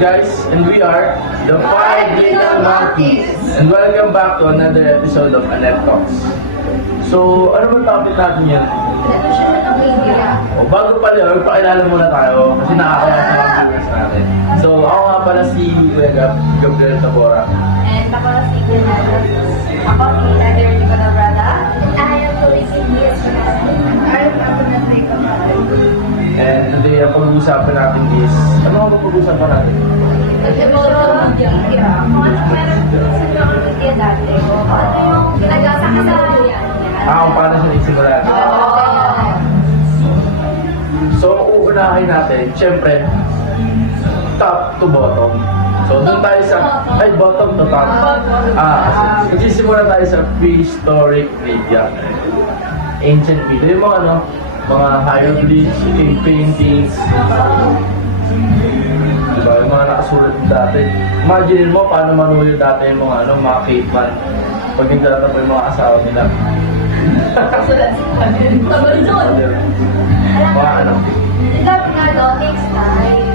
Guys, and we are the Five Little Monkeys, and welcome back to another episode of Annette Talks. So, ano ba topic natin yan? O, bago pala yun, pakilala muna tayo kasi nakakaya sa mga viewers natin. So, ako nga pala si Gabriel Tabora. And ako si Grenada. Ako si Tiger Nico Nabrada. I am Felicity Diaz. I am Antonette Camargo. And today, ang pag-uusapan natin is, ano ang pag-uusapan natin? Social media. Kung ano meron sa social media dati. Ano yung ginagawa sa kasalanan. Kung paano siya nagsimula. So, uunahin natin, syempre, top to bottom. So, doon tayo sa, bottom to top. Nagsisimula tayo sa prehistoric media. Ancient media. Yung mga mga hieroglyphs, cave paintings, diba, yung mga nakasulat dati. Imagine mo paano manuyo dati yung mga mga caveman pag nagtatapos yung mga asawa nila. Sulat sa kanil. Sabay doon. Mga ano? Love nga next time.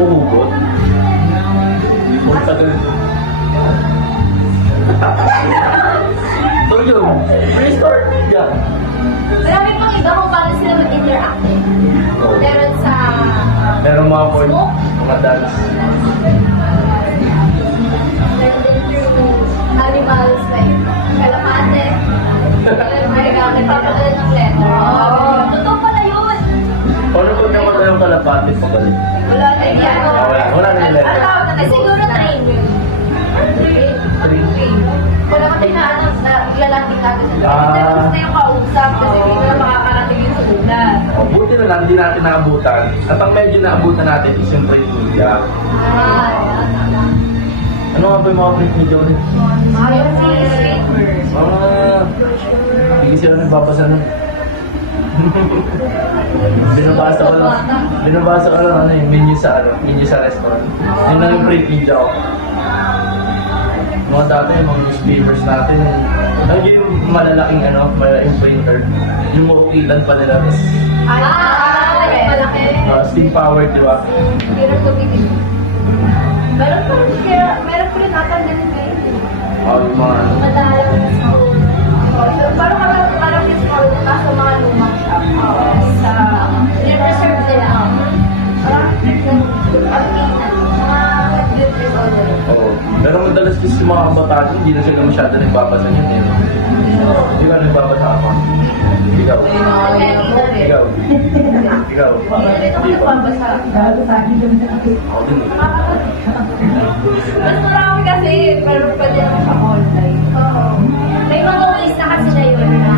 Muhugot. Kung tagal. So yun, prehistoric media. Marami pang iba kung paano sila mag-interact. Meron sa Meron mga point, mga dance. meron din through animals like kalapate. May gamit papagalan ng letter. Totoo pala yun. Paano pag namatay yung kalapati pagalit? Wala na yan. Wala na yung letter. Ang tawag na siguro train yun. Train. Wala ka tayo na ilalating natin sila. Pero gusto yung kausap kasi hindi na makakarating yun sa una. Buti na lang, hindi natin naabutan. At ang medyo naabutan natin is yung print media. Ano nga ba yung mga print media ulit? Ayun si skaters. Hindi sila nagbabasa nun. Binabasa ko lang yung menu sa restaurant. Yun lang yung print media ko. Mga dati, yung mga newspapers natin, yung malalaking printer, yung maukilan pa nila. Malaki. Steam powered, di ba? Meron ko bibig. Meron ko rin natanggap ngayon. Yung mga Madalang na scroll. Parang yung scroll na sa mga lumang shop. Sa reserve nila. Parang mga computers order. Oo. Pero madalas kasi yung mga kabataan, hindi na sila masyado nagbabasa yun eh. Hindi ka nagbabasa ako. Ikaw. Ikaw. Ikaw. Hindi pa. Ako din eh. Mas marami kasi, pero pwede naman sa online. May mga ways na kasi na yun na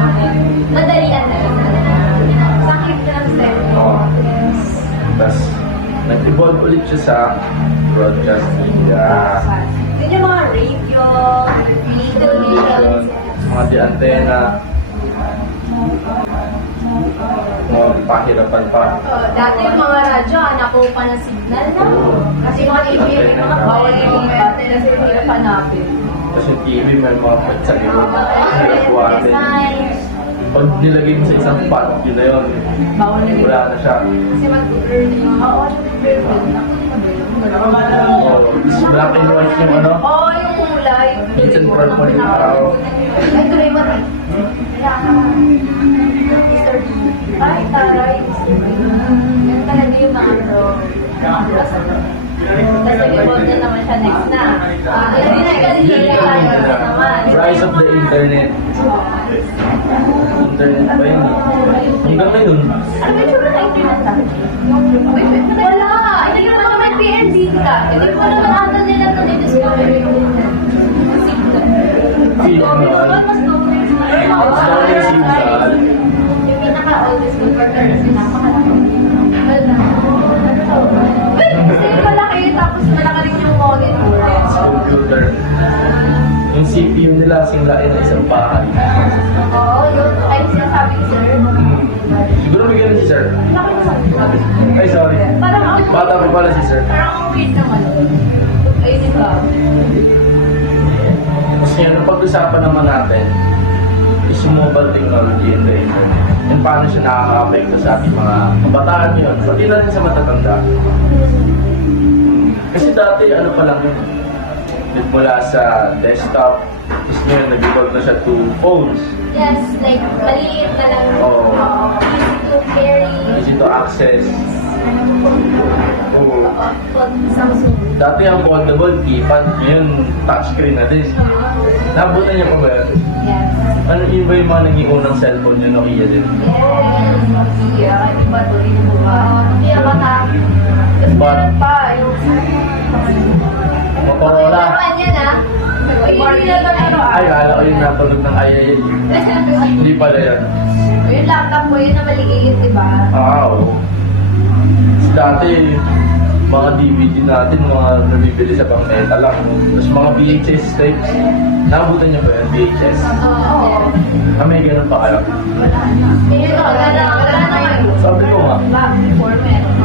madalian na lang. Sakit na lang sa Oo. Tapos, nag-evolve ulit siya sa broadcast media. Yun yung mga radio, television. Mga di antena. Mga pahirapan pa. Dati yung mga radyo, nakuha pa ng signal na. Kasi mga TV, may mga bawal yung pati na sila hirap hanapin. Tapos yung TV, may mga sa likod. Hirap pag nilagay mo sa isang pot, yun na yun. Bawal na Wala na siya. Kasi mag-burn yung mga Black and white yung Oo, yung kulay. It's in purple yung araw. Ay, tuloy mo rin. Mr. B. Ay, taray, Mr. B. Yan talaga yung mga bro. Tapos nag-evolve na naman siya next na. Hindi na naman. Rise of the internet. Internet ba yun? Hanggang ngayon. Ano ba yung tsura na internet natin? Wala! Hindi mo naman PNB ka. Hindi mo naman ata nila ito na-discover yung signal. Story signal. Yung pinaka-oldest computer kasi napakalaki. Wala. Kasi malaki tapos malaki rin yung monitor. Computer. Yung CPU nila, singlay na isang bahay. Oo, yun. Ay, sinasabi ko, sir. Siguro may ganun si sir. Laki na sabi ko. Ay, sorry. Parang ako. Bata pa pala si sir. Parang ako weird naman. Ayun yung ba? Kasi yan, ang pag-usapan naman natin is yung mobile technology and the internet. And paano siya nakaka-apekto sa ating mga kabataan yun. Pati na rin sa matatanda. Kasi dati, ano pa lang yun. Mula sa desktop, tapos ngayon nag-evolve na siya to phones. Yes, like, maliit na lang. Oo. Easy to carry. Easy to access. Oo. Pag Samsung. Dati ang foldable keypad, ngayon touchscreen na din. Nabutan niya pa ba yun? Yes. Ano yun ba yung mga naging unang cellphone niya, Nokia din? Yes. Nokia. Iba to rin po ba? Nokia ba na? Tapos meron pa. Yung... Motorola. Laruan yan, ah. Hindi na laruan. Ay, kala ko yung napanood ng IAL. Hindi pala yan. Yung laptop mo yun na maliit, diba? Oo. Dati, mga DVD natin, mga nabibili sa Bangketa lang. Tapos mga VHS tapes. Nabutan niyo ba yan, VHS? Oo. May ganun pa kayo? Wala na yun. Sabi ko nga. Back before meron.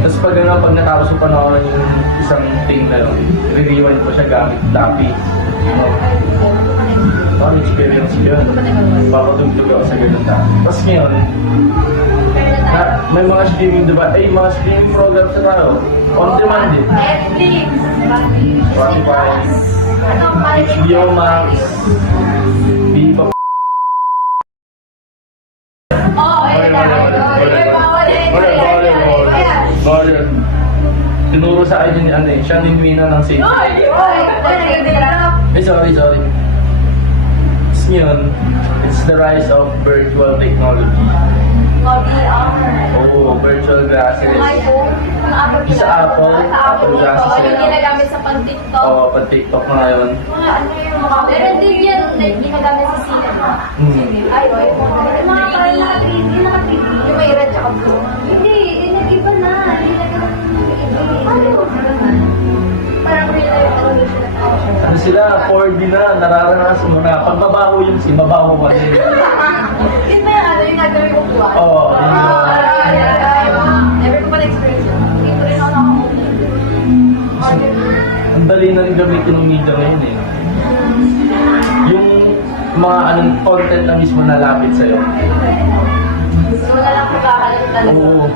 Tapos pag gano'n, pag natapos ko pa na yung isang thing na yun, re-rewind ko siya gamit Dappy. Ang experience ko yun. Papatugtog ako sa ganun na. Tapos ngayon, may mga streaming, diba? Ay, mga streaming programs na tayo. On demand eh. Netflix. Spotify. Ano, HBO Max. Viva. Oo, ayun na. Bawal yun. Tinuro sa akin ni ano eh, siya ni Mina ng safety. Eh, sorry. Tapos ngayon, it's the rise of virtual technology. Oo, virtual glasses. Sa Apple glasses. Yung ginagamit sa pang-TikTok. Oo, pag-TikTok na ngayon. Meron din yan, like, ginagamit sa cinema. Ay, mga parang naka-3D. Yung may red tsaka blue. Hindi, nag-iba na. Parang real life television. Ano sila, 4D na, nararanasan mo na. Pag mabaho yung sim, mabaho ka din. Yun ba yung ano, yung nagawin ko buwan? Oo, yun yun. Never ko pa na-experience yun. Hindi ko rin ako nakakulit. Ang dali na rin gamitin ng media ngayon eh. Yung mga anong content na mismo nalapit sa'yo. So, wala lang pagkakalat talaga. Oo.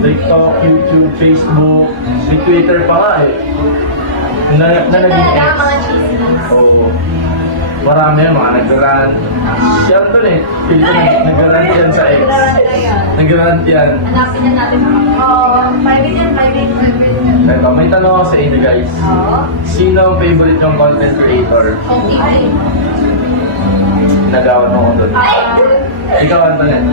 TikTok, YouTube, Facebook, may Twitter pa nga eh. Na Yun naging talaga, X. mga chismis. Oo. Marami yan, mga nag-rant. Siya doon eh. Nag-rant yan sa X. Nag-rant yan. Hanapin na natin mga. Oo, private yan. Ito, may tanong ako sa inyo guys. Oo. Sino ang favorite yung content creator? Okay. Nagawan mo ko doon. Ay! Ikaw, Antoinette.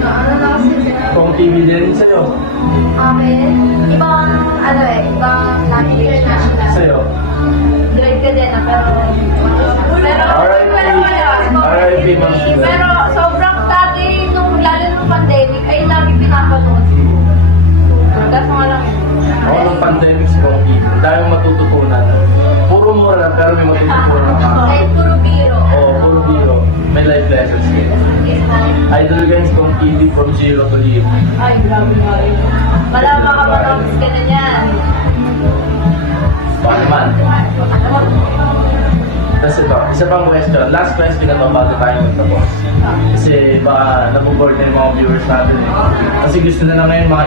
Ano na kasi? Kung TV din sa'yo. Amen. Ibang, ano eh, ibang language na sila. Sa'yo. Grade ka din, pero... R.I.P. Ma'am Sheila. Pero sobrang dati, lalo nung pandemic, ay lagi pinapanood ko. Kaso nga lang. Ako nung pandemic si Kong TV. Dahil matututunan. Puro mura lang, pero may matututunan ka. Ay, puro biro. Oo, puro biro. May life lessons din. Idol guys, Kong TV from zero to live. Ay, grabe nga yun. Wala makapanood ka na niyan. Baka naman. Tapos ito, isa pang question. Last question na to bago tayo magtapos. Kasi baka nabuboard na yung mga viewers natin eh. Kasi gusto na lang ngayon mga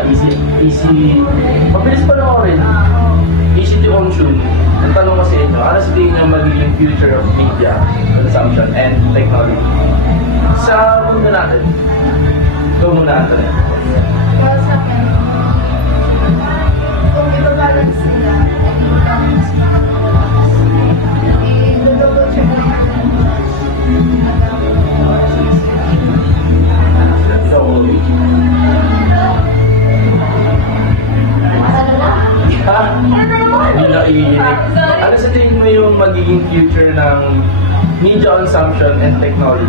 easy, mabilis pa na rin. Easy to consume. Ang tanong kasi inyo, ano sa tingin niyo magiging future of media consumption and technology? Sa mundo natin. Ikaw muna, Anthony. Para sa akin, kung ibabalance nila, i-double check na So, ha? Hindi na iinig. Ano sa tingin mo yung magiging future ng media consumption and technology?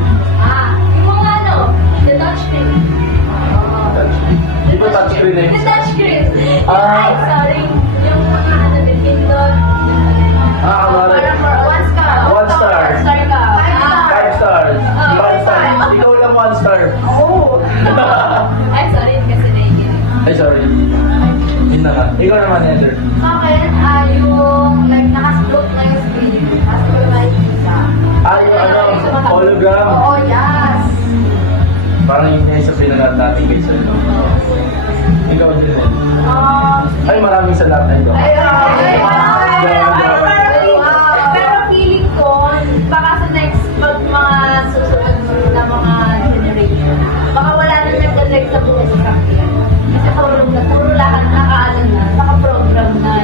Yung mga ano, the touchscreen. Di ba touchscreen na The yun? touchscreen. Ah. Ay, sorry. Yung mga ano, the Kindle. Kamari. One star. One star. One star ka. 5 stars. 5 stars. Ikaw lang 1 star. Ay, sorry. Kasi naiinig. Ay, sorry. Yun na nga. Ikaw naman, Heather. Sa akin, yung like nakaslope na yung screen. Tapos ko makikita. Yung ano, hologram. Oo, yes. Parang yun yung isa pinag-natin kayo sa'yo. Ikaw din eh. Ay, maraming salamat. Ikaw. Pero feeling ko, baka sa next mga susunod na mga generation, baka wala na nag-like sa buong sasakyan. Kasi puro lahat naka-program na.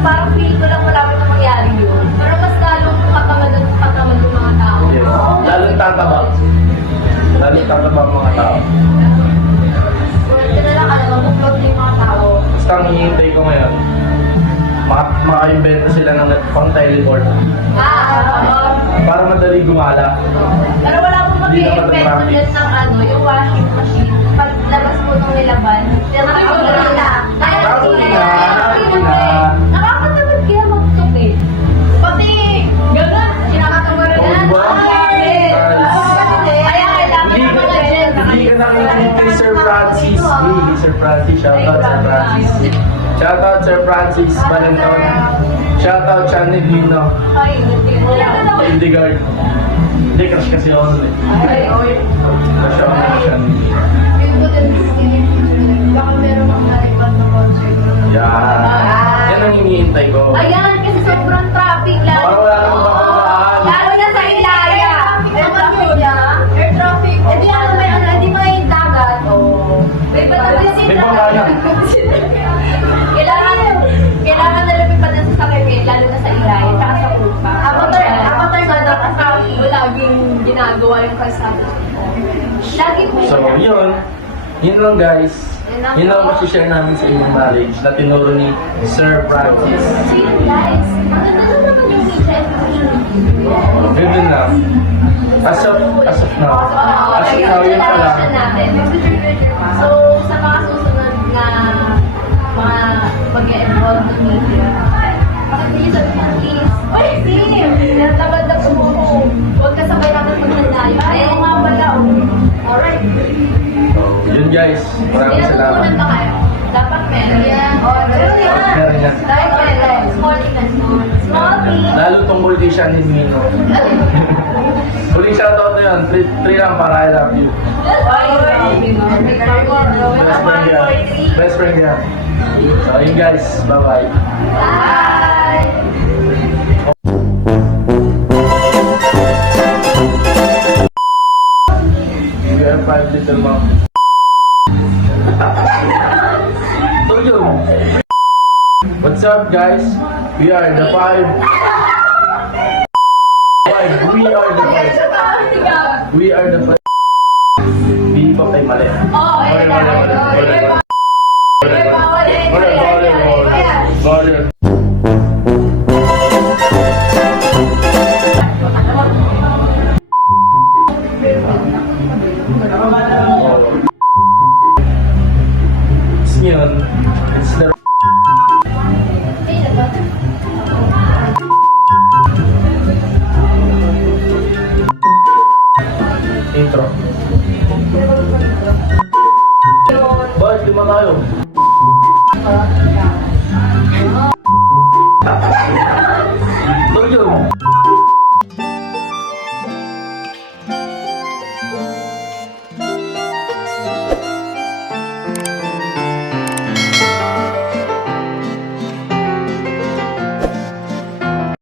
Parang feeling ko lang malapit na mangyari yun. Pero mas lalong katamad yung mga tao. Yes. Lalong tataba. Lalong tataba ang mga tao. Ito na lang, mag-upload na yung mga tao. Basta ang hihintay ko ngayon, maka-invento sila ng pang-teleport para madali gumala. Pero wala pong Hindi naman mag-i-invento na-practice. din ng ano, yung washing machine. Paglabas po nung nilaban, nakakapagod na. Nakakatamad kaya magtupi. Pati, gano'n, kinakatamad na. Oh, diba? Kaya kailangan Hindi ng mga gen. hindi ka nakikinig kay Sir Francis. Hey, Sir Francis. Shoutout Sir Francis. Shoutout Sir Francis Valenton. Shoutout Chanel Lino. Ay, wala na daw. Hildegard. Hindi, crush kasi ako nun eh. Ay, Crush ako ng Chanel Lino. Feel ko din baka meron akong naiwan na concert. Yan. Yan ang hinihintay ko. ayan, kasi sobrang traffic lang. Parang wala namang makakabaan. Lalo na sa Ilaya. Air traffic niya. Air traffic. Eh di ano may ano, di may dagat. May patabisin May bangana. Kailangan na lumipad na sa sakit, lalo na sa Ilaya, tsaka sa Kupa. Avatar sa dapat laging ginagawa yung kalsada. Lagi po So, yun. Yun lang guys. Yun lang masishare namin sa inyong marriage na tinuro ni Sir Francis. So yun guys, maganda na naman yung media and Ganun lang. As of now. As of now, yun pala. natin. So, sa mga susunod na mga mag-e-evolve ng media, pakibigyan sa mga please. Ay, sinim! Natabad na po mo. Huwag ka sabay natin maglandayo. Ay, ako nga pala. Alright. Yun guys. Maraming salamat. Pinatutunan ba kayo? Dapat meron. Yan. Meron yan. Meron yan. Dahil meron. Small thing na small. Small thing. Lalo tungkol kay Shannon Mino. Huling shoutout na yun. 3 lang para I love you. Best friend yan. Best friend yan. So yun guys. Bye-bye. Bye! You have 5 little mom. So yun. What's up guys? We are the 5. We are the 5. We are the 5.